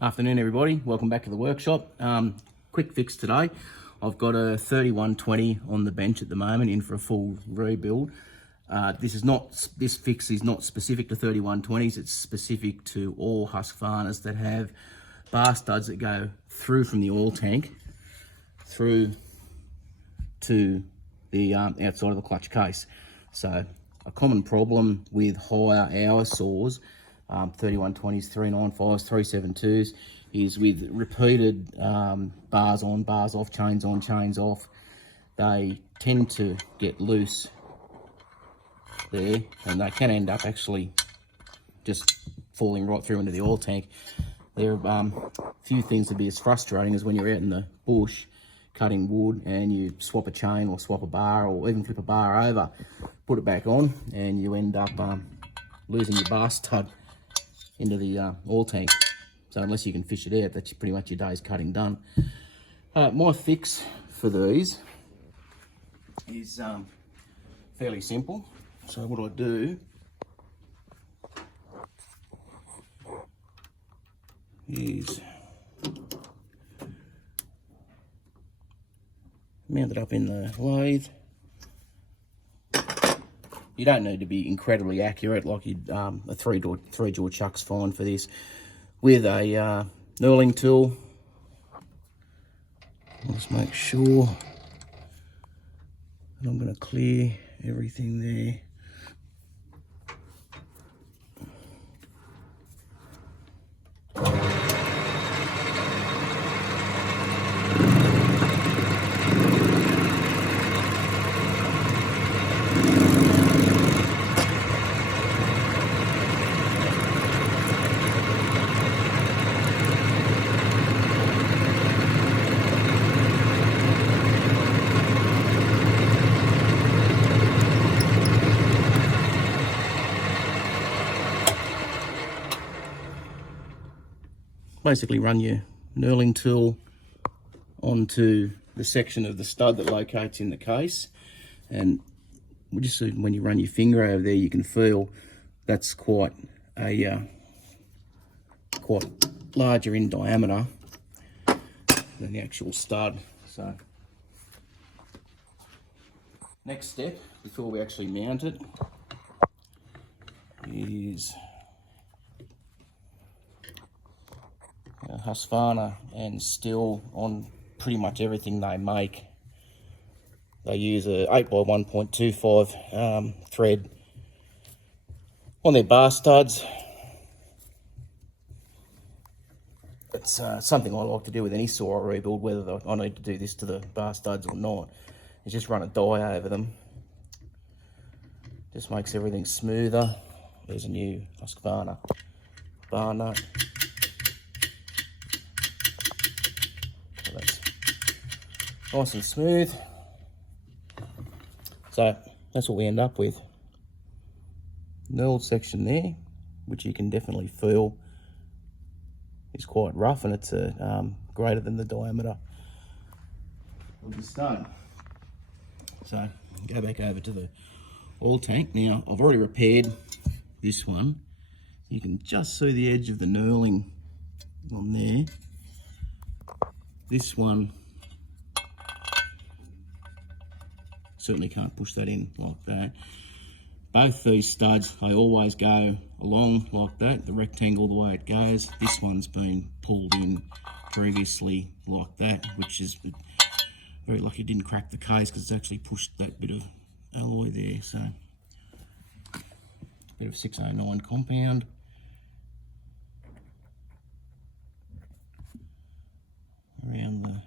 Afternoon everybody, welcome back to the workshop. Quick fix today. I've got a 3120 on the bench at the moment in for a full rebuild. This fix is not specific to 3120s, it's specific to all Husqvarnas that have bar studs that go through from the oil tank through to the outside of the clutch case. So a common problem with higher hour saws, 3120s, 395s, 372s, is with repeated bars on, bars off, chains on, chains off. They tend to get loose there and they can end up actually just falling right through into the oil tank. There are few things to be as frustrating as when you're out in the bush cutting wood and you swap a chain or swap a bar or even flip a bar over, put it back on, and you end up losing your bar stud into the oil tank. So unless you can fish it out, that's pretty much your day's cutting done. My fix for these is fairly simple. So what I do is mount it up in the lathe. You don't need to be incredibly accurate, like a three jaw chuck's fine for this. With a knurling tool, I'll just make sure that I'm going to clear everything there. Basically run your knurling tool onto the section of the stud that locates in the case, and just when you run your finger over there you can feel that's quite larger in diameter than the actual stud. So next step before we actually mount it is Husqvarna, and still on pretty much everything they make, they use a 8x1.25 thread on their bar studs. It's something I like to do with any saw I rebuild, whether I need to do this to the bar studs or not, is just run a die over them. Just makes everything smoother. There's a new Husqvarna bar nut. So that's nice and smooth. So that's what we end up with. Knurled section there, which you can definitely feel is quite rough, and it's greater than the diameter of the stud. So go back over to the oil tank. Now I've already repaired this one. You can just see the edge of the knurling on there. This one certainly can't push that in like that. Both these studs, they always go along like that, the rectangle the way it goes. This one's been pulled in previously like that, which is very lucky it didn't crack the case because it's actually pushed that bit of alloy there. So bit of 609 compound. Around the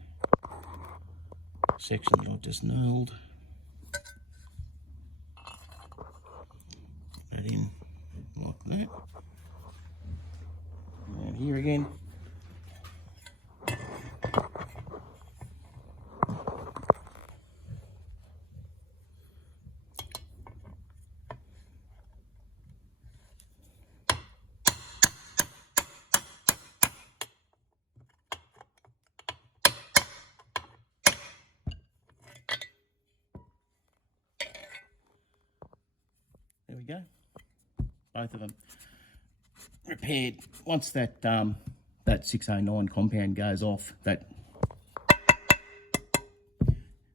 section that I've just knurled. Put that in like that. And here again. There we go. Both of them repaired. Once that that 609 compound goes off, that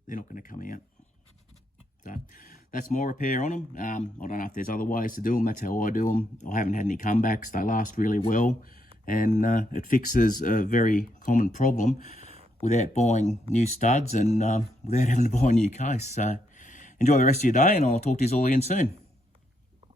they're not going to come out. So that's my repair on them. I don't know if there's other ways to do them. That's how I do them. I haven't had any comebacks. They last really well, and it fixes a very common problem without buying new studs and without having to buy a new case. So enjoy the rest of your day, and I'll talk to you all again soon.